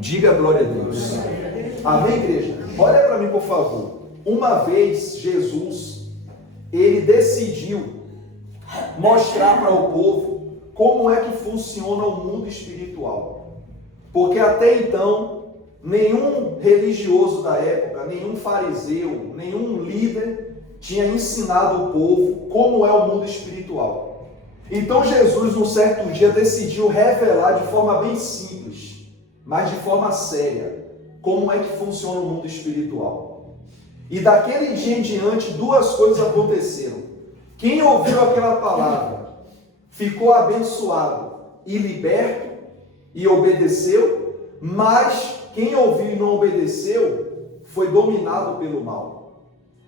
Diga glória a Deus. Amém, igreja? Olha para mim, por favor. Uma vez, Jesus, ele decidiu mostrar para o povo como é que funciona o mundo espiritual. Porque até então, nenhum religioso da época, nenhum fariseu, nenhum líder tinha ensinado o povo como é o mundo espiritual. Então Jesus, num certo dia, decidiu revelar de forma bem simples, mas de forma séria, como é que funciona o mundo espiritual. E daquele dia em diante, duas coisas aconteceram. Quem ouviu aquela palavra ficou abençoado e liberto e obedeceu, mas quem ouviu e não obedeceu foi dominado pelo mal.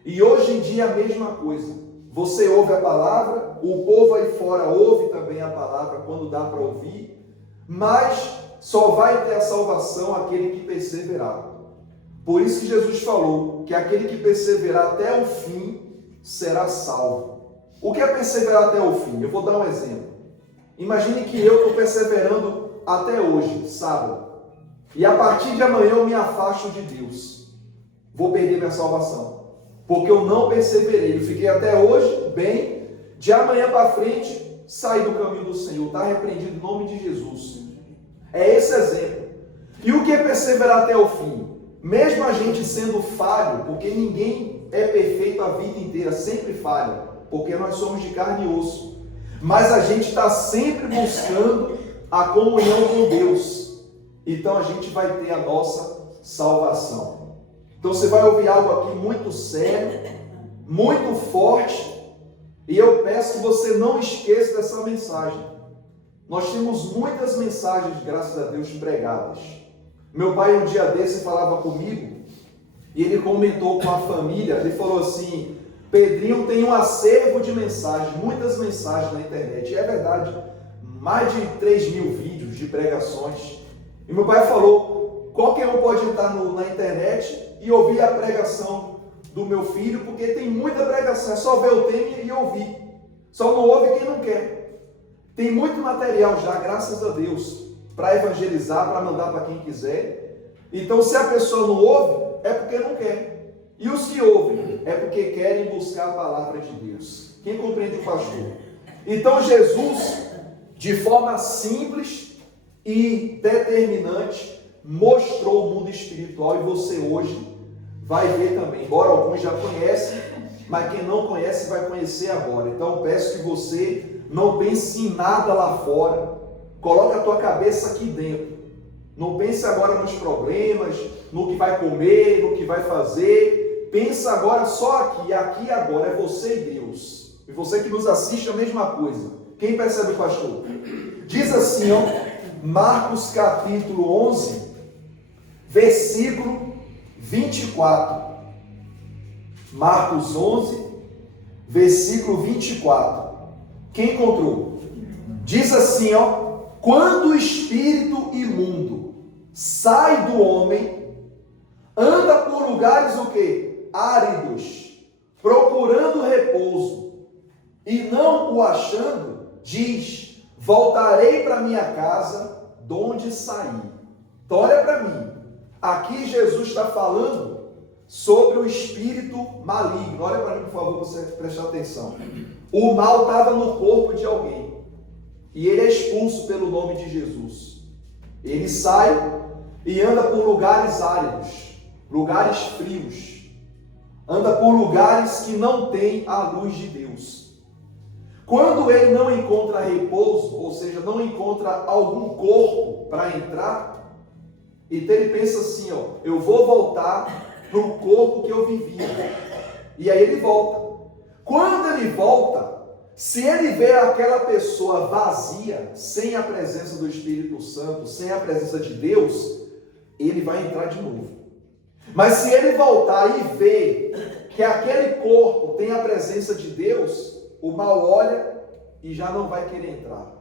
E hoje em dia a mesma coisa. Você ouve a palavra, o povo aí fora ouve também a palavra quando dá para ouvir, mas só vai ter a salvação aquele que perseverar. Por isso que Jesus falou que aquele que perseverar até o fim será salvo. O que é perseverar até o fim? Eu vou dar um exemplo. Imagine que eu estou perseverando até hoje, sábado, e a partir de amanhã eu me afasto de Deus. Vou perder minha salvação. Porque eu não perseverei, eu fiquei até hoje bem, de amanhã para frente, saí do caminho do Senhor, está repreendido em nome de Jesus. É esse exemplo. E o que é perseverar até o fim? Mesmo a gente sendo falho, porque ninguém é perfeito a vida inteira, sempre falha, porque nós somos de carne e osso, mas a gente está sempre buscando a comunhão com Deus, então a gente vai ter a nossa salvação. Então você vai ouvir algo aqui muito sério, muito forte, e eu peço que você não esqueça dessa mensagem. Nós temos muitas mensagens, graças a Deus, pregadas. Meu pai um dia desse falava comigo, e ele comentou com a família, ele falou assim: Pedrinho tem um acervo de mensagens, muitas mensagens na internet. E é verdade, mais de 3.000 vídeos de pregações. E meu pai falou, qualquer um pode entrar na internet e ouvir a pregação do meu filho, porque tem muita pregação, é só ver o tema e ouvir. Só não ouve quem não quer. Tem muito material já, graças a Deus, para evangelizar, para mandar para quem quiser. Então, se a pessoa não ouve, é porque não quer. E os que ouvem, é porque querem buscar a palavra de Deus. Quem compreende o pastor? Então, Jesus, de forma simples e determinante, mostrou o mundo espiritual, e você hoje vai ver também, embora alguns já conhecem, mas quem não conhece vai conhecer agora. Então peço que você não pense em nada lá fora, coloque a tua cabeça aqui dentro, não pense agora nos problemas, no que vai comer, no que vai fazer, pensa agora só aqui e agora, é você e Deus. E você que nos assiste, a mesma coisa. Quem percebe, pastor? Diz assim, ó, Marcos capítulo 11, versículo 24. Marcos 11, versículo 24. Quem encontrou? Diz assim, ó: quando o espírito imundo sai do homem, anda por lugares o quê? Áridos, procurando repouso, e não o achando, diz: voltarei para minha casa, de onde saí. Então olha para mim. Aqui Jesus está falando sobre o espírito maligno. Olha para mim, por favor, você prestar atenção. O mal estava no corpo de alguém, e ele é expulso pelo nome de Jesus. Ele sai e anda por lugares áridos, lugares frios. Anda por lugares que não tem a luz de Deus. Quando ele não encontra repouso, ou seja, não encontra algum corpo para entrar, então ele pensa assim, ó, eu vou voltar para o corpo que eu vivia. E aí ele volta. Quando ele volta, se ele vê aquela pessoa vazia, sem a presença do Espírito Santo, sem a presença de Deus, ele vai entrar de novo. Mas se ele voltar e ver que aquele corpo tem a presença de Deus, o mal olha e já não vai querer entrar.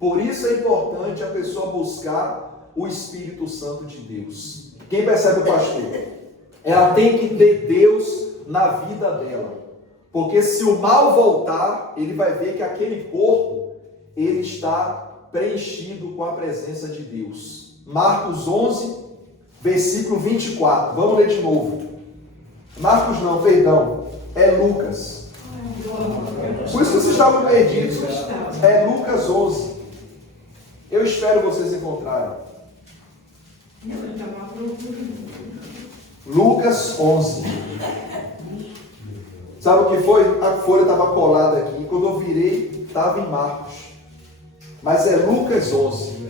Por isso é importante a pessoa buscar o Espírito Santo de Deus. Quem percebe o pastor? Ela tem que ter Deus na vida dela. Porque se o mal voltar, ele vai ver que aquele corpo, ele está preenchido com a presença de Deus. Marcos 11, versículo 24. Vamos ler de novo. Marcos não, perdão. É Lucas. Por isso que vocês estavam perdidos. É Lucas 11. Eu espero vocês encontrarem. Lucas 11. Sabe o que foi? A folha estava colada aqui. Quando eu virei, estava em Marcos. Mas é Lucas 11.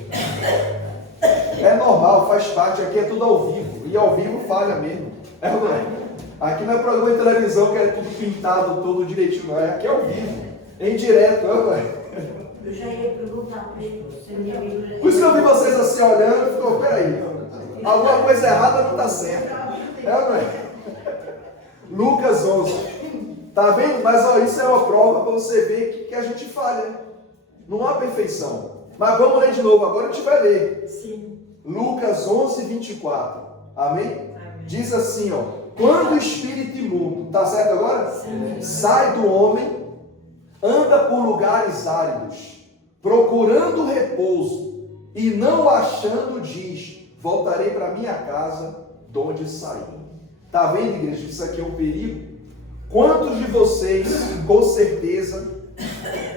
É normal, faz parte. Aqui é tudo ao vivo. E ao vivo falha mesmo. É ou não é? Aqui não é programa de televisão que é tudo pintado, todo direitinho. Não. Aqui é ao vivo. Em direto. É ou não é? Eu já ia perguntar para ele. Por isso que eu vi vocês assim olhando e ficou, peraí. Alguma coisa errada não está certa. É ou não é? Lucas 11. Tá vendo? Mas ó, isso é uma prova para você ver que a gente falha. Não há perfeição. Mas vamos ler de novo. Agora a gente vai ler. Sim. Lucas 11, 24. Amém? Amém. Diz assim, ó. Quando o espírito imundo, tá certo agora? Sim. Sai do homem, anda por lugares áridos, procurando repouso, e não o achando, diz, voltarei para minha casa, de onde saí. Tá vendo, igreja? Isso aqui é um perigo. Quantos de vocês, com certeza,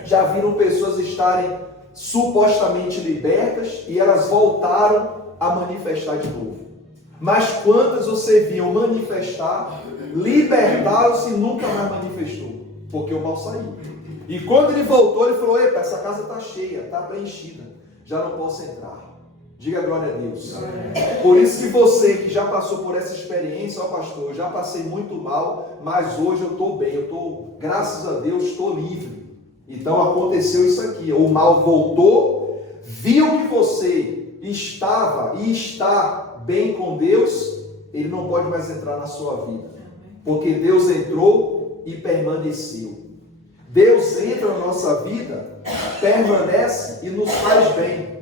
já viram pessoas estarem supostamente libertas e elas voltaram a manifestar de novo? Mas quantas você viu manifestar, libertaram-se e nunca mais manifestou? Porque o mal saiu. E quando ele voltou, ele falou, epa, essa casa está cheia, está preenchida, já não posso entrar. Diga glória a Deus. Por isso que você que já passou por essa experiência, ó pastor, eu já passei muito mal, mas hoje eu estou bem, graças a Deus, estou livre. Então aconteceu isso aqui, o mal voltou, viu que você estava e está bem com Deus, ele não pode mais entrar na sua vida, porque Deus entrou e permaneceu. Deus entra na nossa vida, permanece e nos faz bem.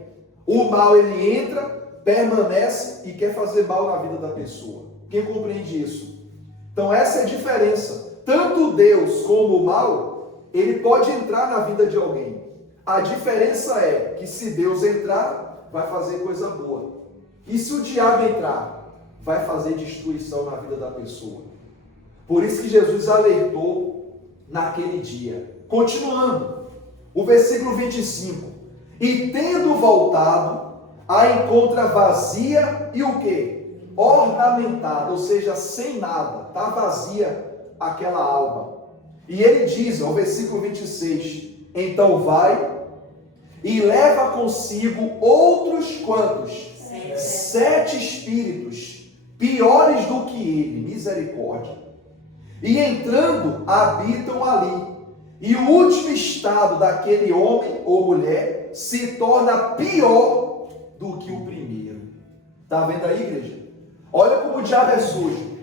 O mal, ele entra, permanece e quer fazer mal na vida da pessoa. Quem compreende isso? Então essa é a diferença. Tanto Deus como o mal, ele pode entrar na vida de alguém. A diferença é que se Deus entrar, vai fazer coisa boa. E se o diabo entrar, vai fazer destruição na vida da pessoa. Por isso que Jesus alertou naquele dia. Continuando, o versículo 25. E tendo voltado, a encontra vazia e o quê? Ornamentada, ou seja, sem nada. Está vazia aquela alma. E ele diz, ao versículo 26, então vai e leva consigo outros quantos? 7 espíritos, piores do que ele, misericórdia. E entrando, habitam ali. E o último estado daquele homem ou mulher se torna pior do que o primeiro. Está vendo aí, igreja? Olha como o diabo é sujo.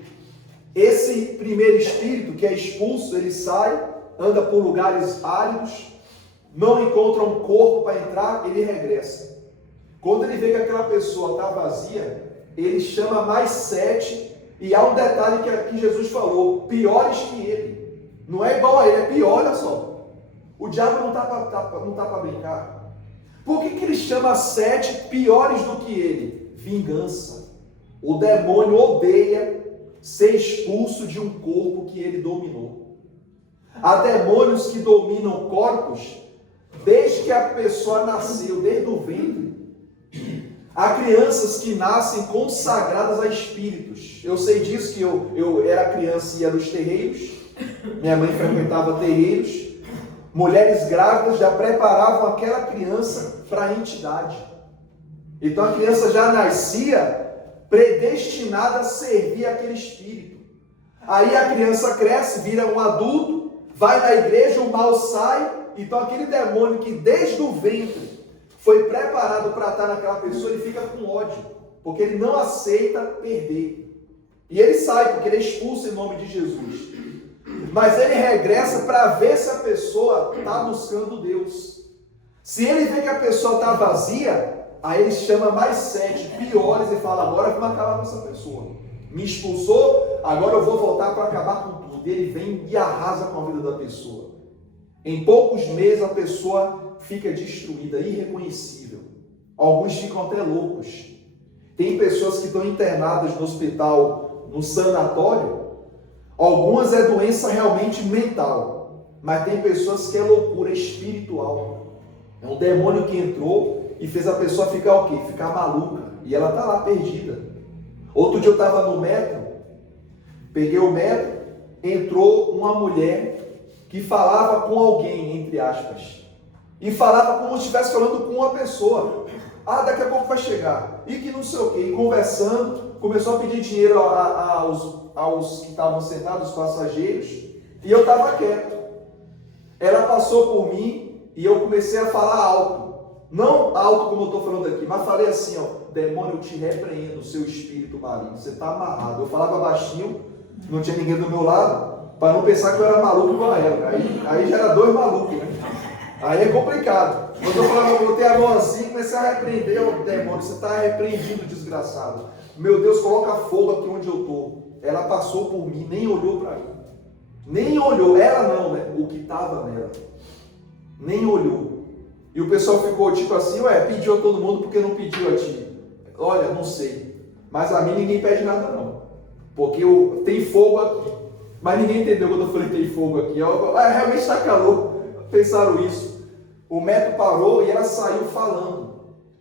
Esse primeiro espírito que é expulso, ele sai, anda por lugares áridos, não encontra um corpo para entrar, ele regressa. Quando ele vê que aquela pessoa está vazia, ele chama mais 7, e há um detalhe que aqui Jesus falou, piores que ele. Não é igual a ele, é pior, olha só. O diabo não está para brincar. Por que ele chama 7 piores do que ele? Vingança. O demônio odeia ser expulso de um corpo que ele dominou. Há demônios que dominam corpos desde que a pessoa nasceu, desde o ventre. Há crianças que nascem consagradas a espíritos. Eu sei disso, que eu era criança e ia nos terreiros. Minha mãe frequentava terreiros. Mulheres grávidas já preparavam aquela criança para a entidade. Então a criança já nascia predestinada a servir aquele espírito. Aí a criança cresce, vira um adulto, vai na igreja, o mal sai. Então aquele demônio que desde o ventre foi preparado para estar naquela pessoa, ele fica com ódio, porque ele não aceita perder. E ele sai, porque ele é expulso em nome de Jesus. Mas ele regressa para ver se a pessoa está buscando Deus. Se ele vê que a pessoa está vazia, aí ele chama mais 7 piores e fala, agora vamos acabar com essa pessoa. Me expulsou, agora eu vou voltar para acabar com tudo. E ele vem e arrasa com a vida da pessoa. Em poucos meses a pessoa fica destruída, irreconhecível. Alguns ficam até loucos. Tem pessoas que estão internadas no hospital, no sanatório. Algumas é doença realmente mental, mas tem pessoas que é loucura espiritual. É um demônio que entrou e fez a pessoa ficar o quê? Ficar maluca. E ela está lá perdida. Outro dia eu estava no metro, peguei o metro, entrou uma mulher que falava com alguém, entre aspas. E falava como se estivesse falando com uma pessoa. Ah, daqui a pouco vai chegar. E que não sei o quê. E conversando, começou a pedir dinheiro aos que estavam sentados, os passageiros. E eu estava quieto. Ela passou por mim e eu comecei a falar alto. Não alto como eu estou falando aqui, mas falei assim, ó. Demônio, eu te repreendo, seu espírito maligno. Você está amarrado. Eu falava baixinho, não tinha ninguém do meu lado, para não pensar que eu era maluco igual a ela. Aí já era dois malucos, né? Aí é complicado. Quando eu falava, eu botei a mão assim, comecei a repreender o demônio. Você está repreendido, desgraçado. Meu Deus, coloca fogo aqui onde eu estou. Ela passou por mim, nem olhou para mim. Nem olhou. Ela não, né? O que estava nela. Nem olhou. E o pessoal ficou tipo assim, ué, pediu a todo mundo porque não pediu a ti. Olha, não sei. Mas a mim ninguém pede nada não. Porque tem fogo aqui. Mas ninguém entendeu quando eu falei tem fogo aqui. Realmente está calor. Pensaram isso. O metro parou e ela saiu falando.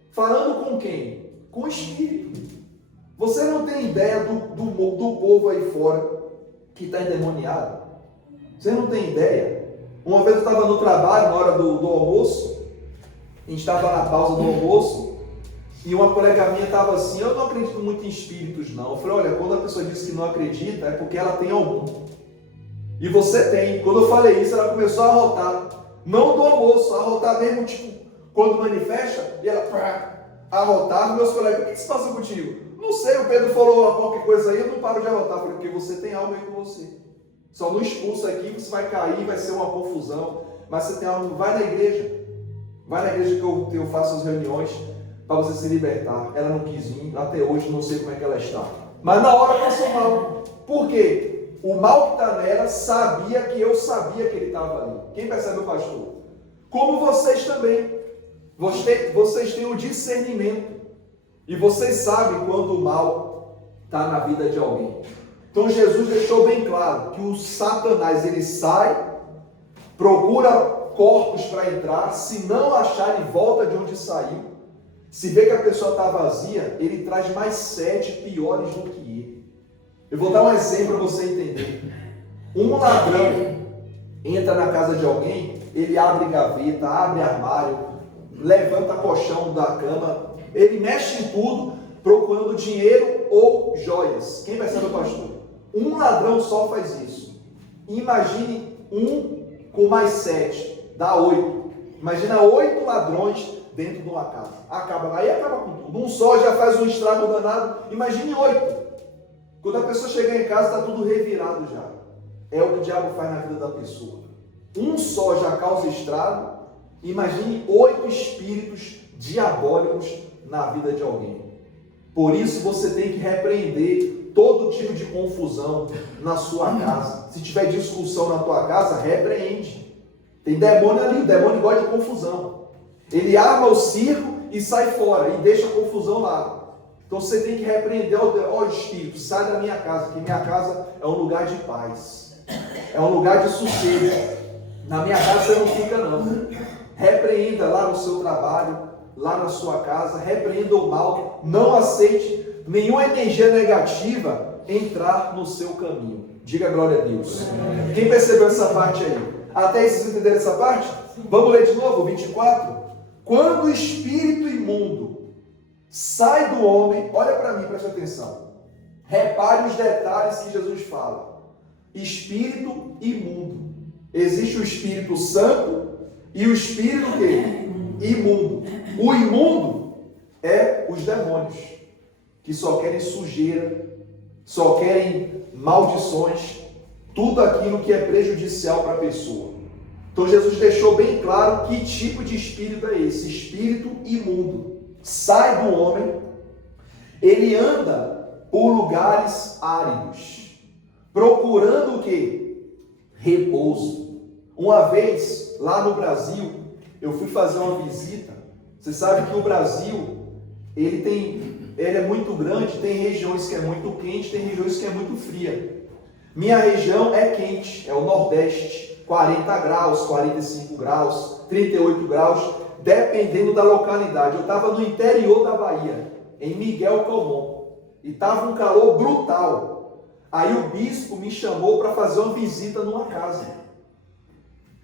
Falando com quem? Com o Espírito. Você não tem ideia do povo aí fora que está endemoniado? Você não tem ideia? Uma vez eu estava no trabalho, na hora do almoço. A gente estava na pausa do almoço. E uma colega minha estava assim, eu não acredito muito em espíritos não. Eu falei, olha, quando a pessoa diz que não acredita, é porque ela tem algum. E você tem. Quando eu falei isso, ela começou a arrotar. Não do almoço, a arrotar mesmo, tipo, quando manifesta, e ela arrotar. Meus colegas, o que se passa contigo? Não sei, o Pedro falou qualquer coisa aí, eu não paro de arrotar. Eu falei, porque você tem algo aí com você. Só não expulsa aqui, você vai cair, vai ser uma confusão. Mas você tem algo, vai na igreja. Vai na igreja que eu faço as reuniões para você se libertar. Ela não quis vir, até hoje não sei como é que ela está. Mas na hora passou mal. Por quê? O mal que está nela sabia que eu sabia que ele estava ali. Quem percebe o pastor? Como vocês também. Vocês têm o discernimento. E vocês sabem quando o mal está na vida de alguém. Então Jesus deixou bem claro que o Satanás, ele sai, procura corpos para entrar, se não achar, ele volta de onde saiu. Se vê que a pessoa está vazia, ele traz mais 7 piores do que ele. Eu vou dar um exemplo para você entender. Um ladrão entra na casa de alguém, ele abre gaveta, abre armário, levanta colchão da cama, ele mexe em tudo, procurando dinheiro ou joias. Quem percebe, pastor? Um ladrão só faz isso. Imagine um com mais 7, dá 8. Imagina 8 ladrões dentro de uma casa. Aí acaba com tudo. Um só já faz um estrago danado. Imagine 8. Quando a pessoa chegar em casa, está tudo revirado já. É o que o diabo faz na vida da pessoa. Um só já causa estrago. Imagine 8 espíritos diabólicos na vida de alguém. Por isso você tem que repreender todo tipo de confusão na sua casa. Se tiver discussão na tua casa, repreende. Tem demônio ali, o demônio gosta de confusão. Ele arma o circo e sai fora, e deixa a confusão lá. Então você tem que repreender, ó espírito, sai da minha casa, que minha casa é um lugar de paz. É um lugar de sossego. Na minha casa você não fica não. Repreenda lá no seu trabalho, lá na sua casa, repreenda o mal, não aceite nenhuma energia negativa entrar no seu caminho. Diga glória a Deus. Quem percebeu essa parte aí? Até aí vocês entenderam essa parte? Vamos ler de novo, 24. Quando o espírito imundo sai do homem, olha para mim, preste atenção. Repare os detalhes que Jesus fala. Espírito imundo. Existe o Espírito Santo e o Espírito quê? Imundo. O imundo é os demônios, que só querem sujeira, só querem maldições, tudo aquilo que é prejudicial para a pessoa. Então Jesus deixou bem claro que tipo de espírito é esse, espírito imundo. Sai do homem, ele anda por lugares áridos, procurando o quê? Repouso. Uma vez, lá no Brasil, eu fui fazer uma visita. Você sabe que o Brasil, ele tem ele é muito grande, tem regiões que é muito quente, tem regiões que é muito fria. Minha região é quente, é o Nordeste, 40 graus, 45 graus, 38 graus, dependendo da localidade. Eu estava no interior da Bahia, em Miguel Comum, e estava um calor brutal. Aí o bispo me chamou para fazer uma visita numa casa.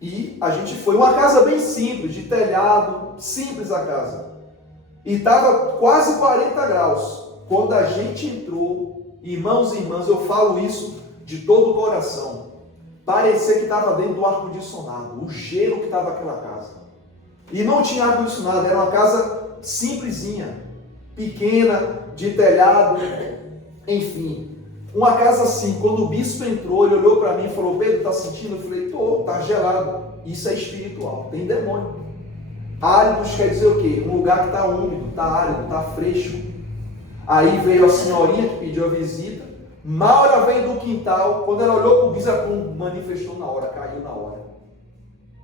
E a gente foi, uma casa bem simples, de telhado, simples a casa. E estava quase 40 graus. Quando a gente entrou, irmãos e irmãs, eu falo isso de todo o coração. Parecia que estava dentro do ar-condicionado, o gelo que estava naquela casa. E não tinha ar-condicionado, era uma casa simplesinha, pequena, de telhado, enfim. Uma casa assim, quando o bispo entrou, ele olhou para mim e falou: Pedro, tá sentindo? Eu falei: tô, tá gelado. Isso é espiritual, tem demônio. Áridos quer dizer o quê? Um lugar que está úmido, está árido, está fresco. Aí veio a senhorinha que pediu a visita. Mal ela veio do quintal, quando ela olhou para o bispo, ela manifestou na hora, caiu na hora.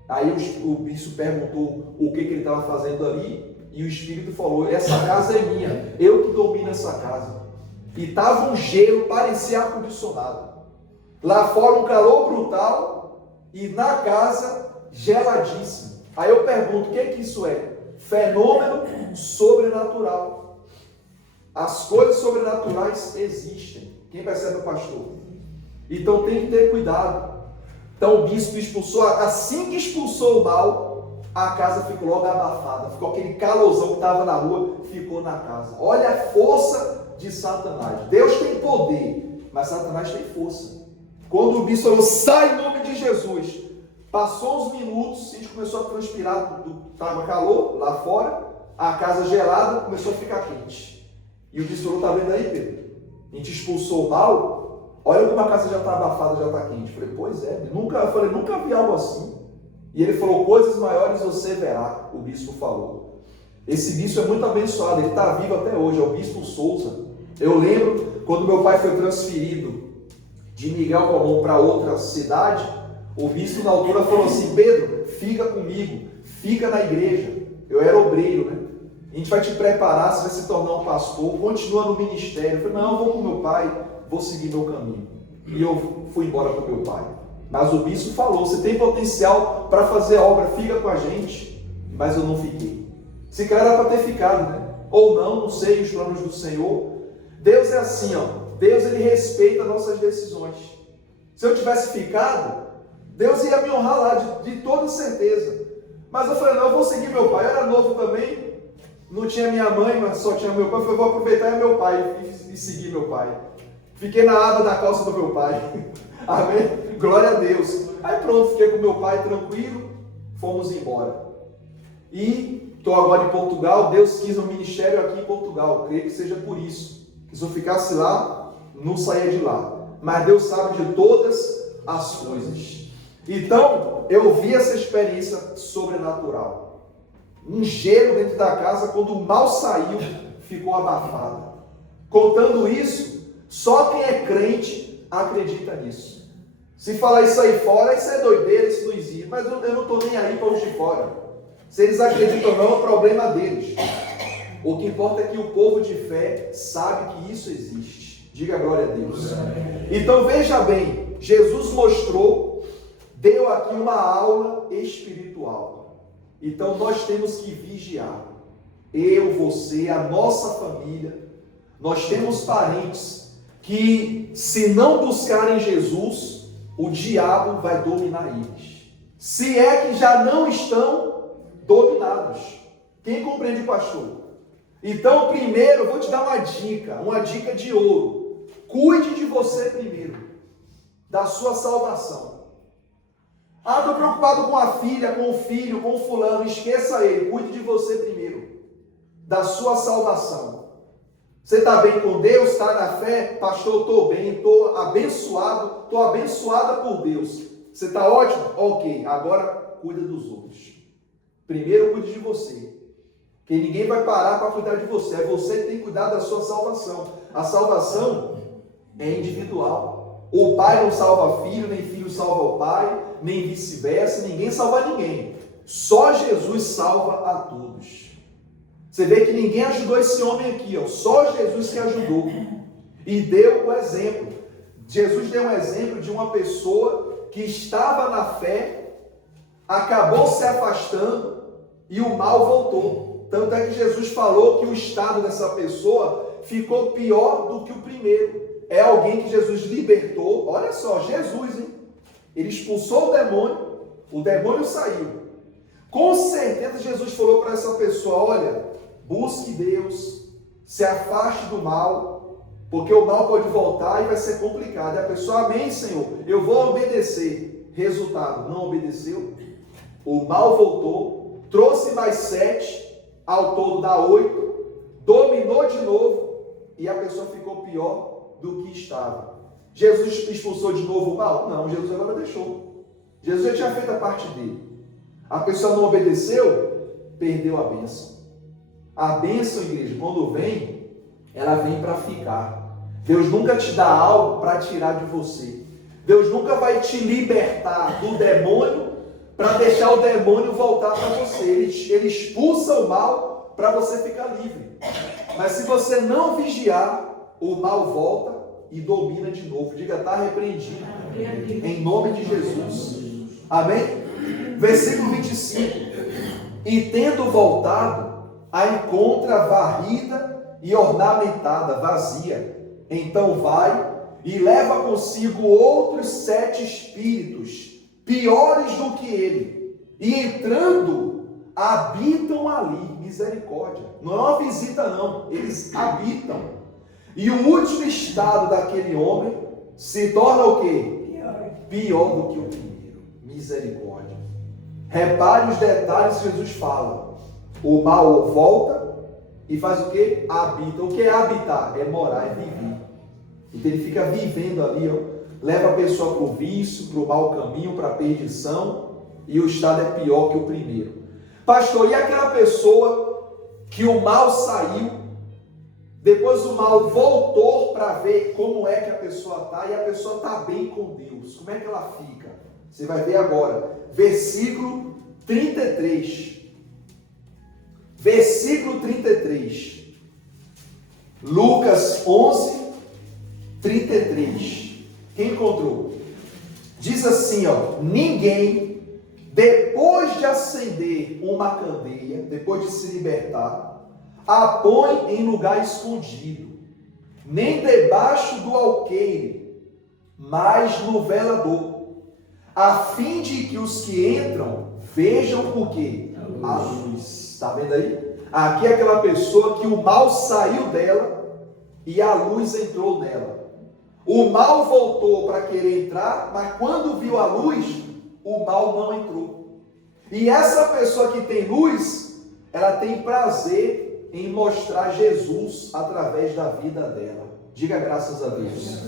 Aí o bispo perguntou o que ele estava fazendo ali, e o espírito falou: essa casa é minha, eu que domino essa casa. E estava um gelo, parecia ar-condicionado. Lá fora um calor brutal, e na casa geladíssimo. Aí eu pergunto: o que isso é? Fenômeno sobrenatural. As coisas sobrenaturais existem. Quem percebe, pastor? Então tem que ter cuidado. Então o bispo expulsou, assim que expulsou o mal, a casa ficou logo abafada. Ficou aquele calorzão que estava na rua, ficou na casa. Olha a força de Satanás. Deus tem poder, mas Satanás tem força. Quando o bispo falou: sai em nome de Jesus, passou uns minutos, a gente começou a transpirar, estava calor lá fora, a casa gelada, começou a ficar quente. E o bispo falou: tá vendo aí, Pedro? A gente expulsou o mal, olha como a casa já está abafada, já está quente. Eu falei: pois é, nunca vi algo assim. E ele falou: coisas maiores você verá, o bispo falou. Esse bispo é muito abençoado, ele está vivo até hoje, é o bispo Souza. Eu lembro quando meu pai foi transferido de Miguel Comum para outra cidade, o bispo na altura falou assim: Pedro, fica comigo, fica na igreja. Eu era obreiro, né? A gente vai te preparar, você vai se tornar um pastor, continua no ministério. Eu falei: não, eu vou com meu pai, vou seguir meu caminho. E eu fui embora com meu pai. Mas o bispo falou: você tem potencial para fazer obra, fica com a gente. Mas eu não fiquei. Se calhar era para ter ficado, né? Ou não sei os planos do Senhor. Deus é assim, ó. Deus, ele respeita nossas decisões. Se eu tivesse ficado, Deus ia me honrar lá, de toda certeza. Mas eu falei: não, eu vou seguir meu pai. Eu era novo também, não tinha minha mãe, mas só tinha meu pai. Eu falei: vou aproveitar meu pai e seguir meu pai. Fiquei na aba da calça do meu pai. Amém? Glória a Deus. Aí pronto, fiquei com meu pai tranquilo, fomos embora. E estou agora em Portugal. Deus quis um ministério aqui em Portugal. Eu creio que seja por isso. Que se eu ficasse lá, não saía de lá. Mas Deus sabe de todas as coisas. Então, eu vi essa experiência sobrenatural. Um gelo dentro da casa, quando o mal saiu, ficou abafado. Contando isso, só quem é crente acredita nisso. Se falar isso aí fora, isso é doideira, isso não existe. Mas eu não estou nem aí para os de fora. Se eles acreditam ou não, é o problema deles. O que importa é que o povo de fé sabe que isso existe. Diga glória a Deus. Então veja bem, Jesus mostrou, deu aqui uma aula espiritual. Então nós temos que vigiar. Eu, você, a nossa família. Nós temos parentes que, se não buscarem Jesus, o diabo vai dominar eles. Se é que já não estão dominados. Quem compreende, pastor? Então, primeiro, eu vou te dar uma dica de ouro. Cuide de você primeiro, da sua salvação. Ah, estou preocupado com a filha, com o filho, com o fulano. Esqueça ele, cuide de você primeiro, da sua salvação. Você está bem com Deus? Está na fé? Pastor, estou bem, estou abençoado, estou abençoada por Deus. Você está ótimo? Ok, agora cuida dos outros. Primeiro cuide de você. Que ninguém vai parar para cuidar de você. É você que tem que cuidar da sua salvação. A salvação é individual. O pai não salva filho, nem filho salva o pai, nem vice-versa. Ninguém salva ninguém. Só Jesus salva a todos. Você vê que ninguém ajudou esse homem aqui, ó. Só Jesus que ajudou. E deu o exemplo. Jesus deu um exemplo de uma pessoa que estava na fé, acabou se afastando e o mal voltou. Tanto é que Jesus falou que o estado dessa pessoa ficou pior do que o primeiro. É alguém que Jesus libertou. Olha só, Jesus, hein? Ele expulsou o demônio saiu. Com certeza Jesus falou para essa pessoa: olha, busque Deus, se afaste do mal, porque o mal pode voltar e vai ser complicado. E a pessoa: amém, Senhor, eu vou obedecer. Resultado, não obedeceu, o mal voltou, trouxe mais 7, ao todo dá 8, dominou de novo e a pessoa ficou pior do que estava. Jesus expulsou de novo o mal? Não, Jesus agora deixou. Jesus já tinha feito a parte dele. A pessoa não obedeceu, perdeu a bênção. A bênção, igreja, quando vem, ela vem para ficar. Deus nunca te dá algo para tirar de você. Deus nunca vai te libertar do demônio para deixar o demônio voltar para você. Ele expulsa o mal para você ficar livre. Mas se você não vigiar, o mal volta e domina de novo. Diga: está repreendido. Em nome de Jesus. Amém? Versículo 25. E tendo voltado, a encontra varrida e ornamentada, vazia. Então vai e leva consigo outros 7 espíritos, piores do que ele. E entrando, habitam ali. Misericórdia. Não é uma visita, não. Eles habitam. E o último estado daquele homem se torna o quê? Pior do que o primeiro. Misericórdia. Repare os detalhes que Jesus fala. O mal volta e faz o quê? Habita. O que é habitar? É morar, é viver. Então ele fica vivendo ali, ó. Leva a pessoa para o vício, para o mau caminho, para a perdição, e o estado é pior que o primeiro. Pastor, e aquela pessoa que o mal saiu, depois o mal voltou para ver como é que a pessoa está, e a pessoa está bem com Deus, como é que ela fica? Você vai ver agora, versículo 33. Versículo 33. Lucas 11, 33. Quem encontrou? Diz assim, ó: ninguém, depois de acender uma candeia, depois de se libertar, a põe em lugar escondido, nem debaixo do alqueire, mas no velador, a fim de que os que entram vejam o quê? A luz. Está vendo aí? Aqui é aquela pessoa que o mal saiu dela e a luz entrou nela. O mal voltou para querer entrar, mas quando viu a luz, o mal não entrou. E essa pessoa que tem luz, ela tem prazer em mostrar Jesus através da vida dela. Diga graças a Deus.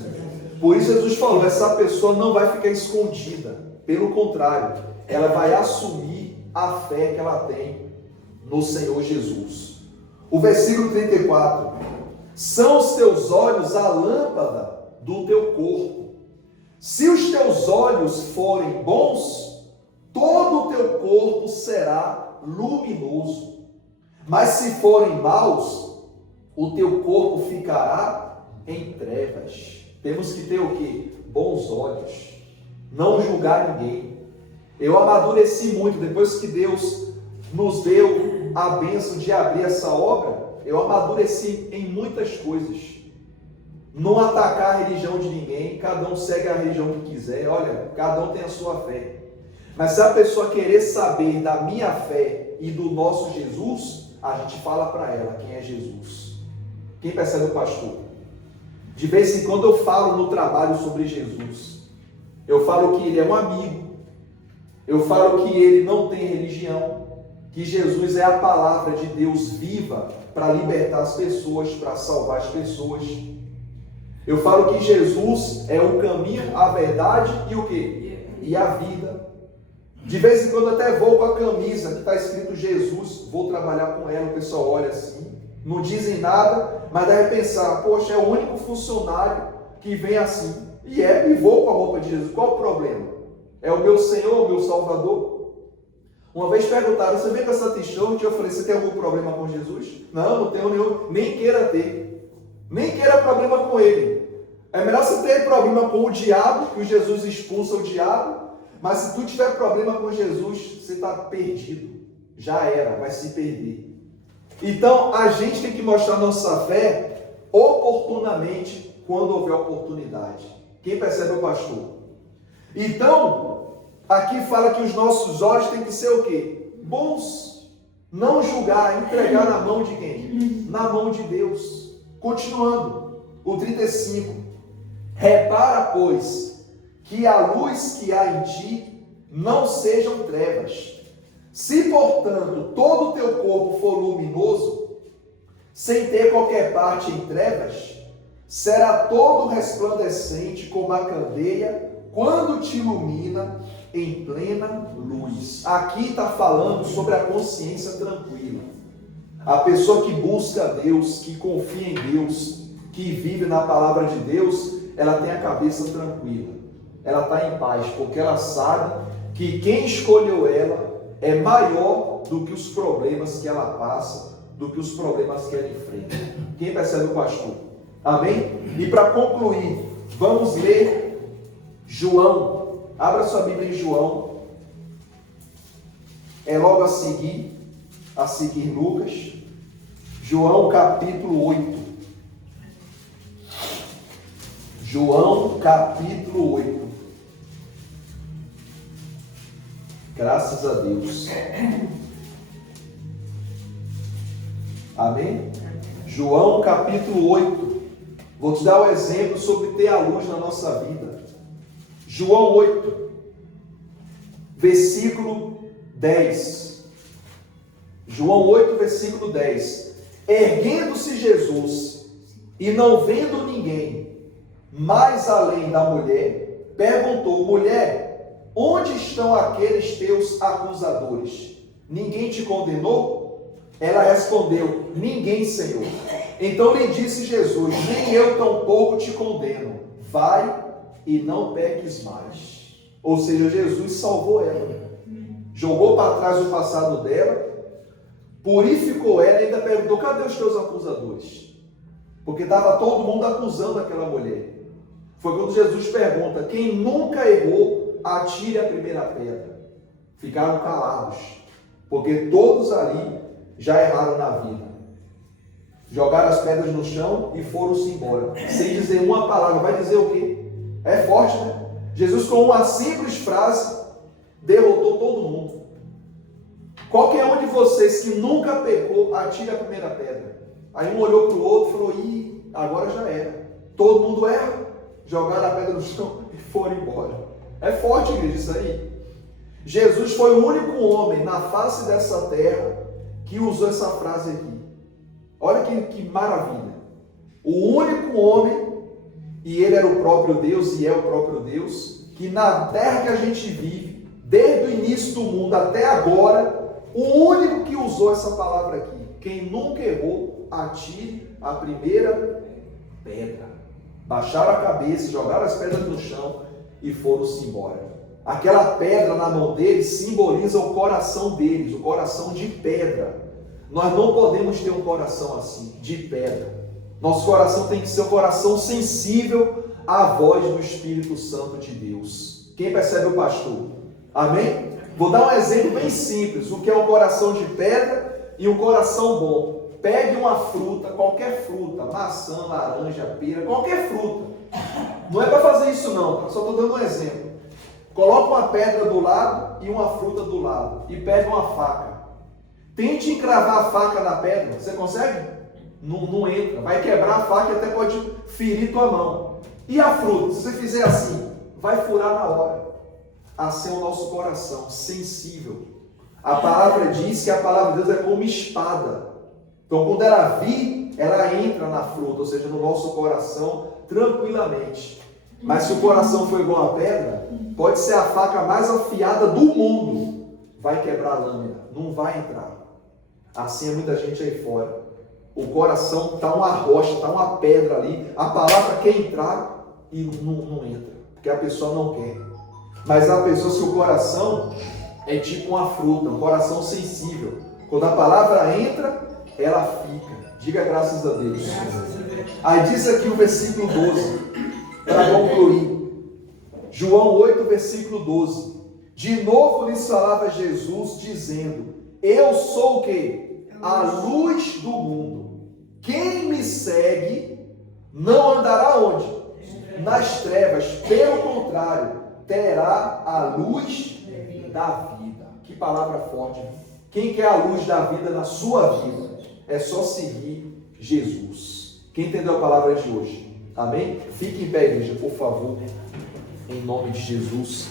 Por isso Jesus falou, essa pessoa não vai ficar escondida. Pelo contrário, ela vai assumir a fé que ela tem no Senhor Jesus. O versículo 34. São os teus olhos a lâmpada do teu corpo. Se os teus olhos forem bons, todo o teu corpo será luminoso. Mas se forem maus, o teu corpo ficará em trevas. Temos que ter o quê? Bons olhos. Não julgar ninguém. Eu amadureci muito depois que Deus nos deu a bênção de abrir essa obra. Eu amadureci em muitas coisas. Não atacar a religião de ninguém, cada um segue a religião que quiser, olha, cada um tem a sua fé. Mas se a pessoa querer saber da minha fé e do nosso Jesus, a gente fala para ela quem é Jesus. Quem percebe o pastor? De vez em quando eu falo no trabalho sobre Jesus. Eu falo que ele é um amigo. Eu falo que ele não tem religião. Que Jesus é a palavra de Deus viva para libertar as pessoas, para salvar as pessoas. Eu falo que Jesus é o caminho, a verdade e o quê? E a vida. De vez em quando até vou com a camisa que está escrito Jesus, vou trabalhar com ela, o pessoal olha assim, não dizem nada, mas deve pensar, poxa, é o único funcionário que vem assim. E vou com a roupa de Jesus, qual o problema? É o meu Senhor, o meu Salvador. Uma vez perguntaram, você vem com essa t-shirt? Eu falei, você tem algum problema com Jesus? Não, não tenho nenhum, nem queira ter. Nem queira problema com ele. É melhor você ter problema com o diabo, que o Jesus expulsa o diabo, mas se tu tiver problema com Jesus, você está perdido. Já era, vai se perder. Então, a gente tem que mostrar nossa fé oportunamente, quando houver oportunidade. Quem percebe é o pastor. Então, aqui fala que os nossos olhos têm que ser o quê? Bons. Não julgar, entregar na mão de quem? Na mão de Deus. Continuando, o 35. Repara, pois, que a luz que há em ti não sejam trevas. Se, portanto, todo o teu corpo for luminoso, sem ter qualquer parte em trevas, será todo resplandecente como a candeia, quando te ilumina em plena luz. Aqui está falando sobre a consciência tranquila. A pessoa que busca Deus, que confia em Deus, que vive na palavra de Deus, ela tem a cabeça tranquila. Ela está em paz, porque ela sabe que quem escolheu ela é maior do que os problemas que ela passa, do que os problemas que ela enfrenta. Quem percebe o pastor? Amém? E para concluir, vamos ler João. Abra sua Bíblia em João. É logo a seguir Lucas. João capítulo 8. João capítulo 8. Graças a Deus. Amém? João capítulo 8. Vou te dar um exemplo sobre ter a luz na nossa vida. João 8, versículo 10. João 8, versículo 10. Erguendo-se Jesus e não vendo ninguém mais além da mulher, perguntou: mulher, onde estão aqueles teus acusadores? Ninguém te condenou? Ela respondeu: ninguém, Senhor. Então lhe disse Jesus: nem eu tampouco te condeno. Vai e não peques mais. Ou seja, Jesus salvou ela. Jogou para trás o passado dela, purificou ela e ainda perguntou: cadê os teus acusadores? Porque estava todo mundo acusando aquela mulher. Foi quando Jesus pergunta: quem nunca errou, atire a primeira pedra. Ficaram calados, porque todos ali já erraram na vida. Jogaram as pedras no chão e foram-se embora, sem dizer uma palavra. Vai dizer o quê? É forte, né? Jesus, com uma simples frase, derrotou todo mundo. Qualquer um de vocês que nunca pecou, atire a primeira pedra. Aí um olhou para o outro e falou: ih, agora já era. Todo mundo erra. Jogaram a pedra no chão e foram embora. É forte, igreja, isso aí. Jesus foi o único homem na face dessa terra que usou essa frase aqui. Olha que maravilha. O único homem, e ele era o próprio Deus, e é o próprio Deus, que na terra que a gente vive, desde o início do mundo até agora, o único que usou essa palavra aqui. Quem nunca errou, atire a primeira pedra. Baixaram a cabeça, jogaram as pedras no chão e foram-se embora. Aquela pedra na mão deles simboliza o coração deles, o coração de pedra. Nós não podemos ter um coração assim, de pedra. Nosso coração tem que ser um coração sensível à voz do Espírito Santo de Deus. Quem percebe o pastor? Amém? Vou dar um exemplo bem simples, o que é um coração de pedra e um coração bom. Pegue uma fruta, qualquer fruta, maçã, laranja, pera, qualquer fruta. Não é para fazer isso não, só estou dando um exemplo. Coloca uma pedra do lado e uma fruta do lado e pega uma faca. Tente encravar a faca na pedra, você consegue? Não entra, vai quebrar a faca e até pode ferir tua mão. E a fruta, se você fizer assim, vai furar na hora. Assim é o nosso coração, sensível. A palavra diz que a palavra de Deus é como espada. Então, quando ela vir, ela entra na fruta, ou seja, no nosso coração, tranquilamente. Mas se o coração for igual a pedra, pode ser a faca mais afiada do mundo, vai quebrar a lâmina, não vai entrar. Assim é muita gente aí fora. O coração está uma rocha, está uma pedra ali, a palavra quer entrar e não entra, porque a pessoa não quer. Mas a pessoa, se o coração é tipo uma fruta, um coração sensível. Quando a palavra entra, ela fica. Diga graças a Deus. Aí diz aqui o versículo 12, para concluir. João 8, versículo 12. De novo lhes falava Jesus, dizendo: eu sou o quê? A luz do mundo. Quem me segue não andará onde? Nas trevas. Pelo contrário, terá a luz da vida. Que palavra forte. Quem quer a luz da vida na sua vida? É só seguir Jesus. Quem entendeu a palavra de hoje? Amém? Fique em pé, igreja, por favor. Em nome de Jesus.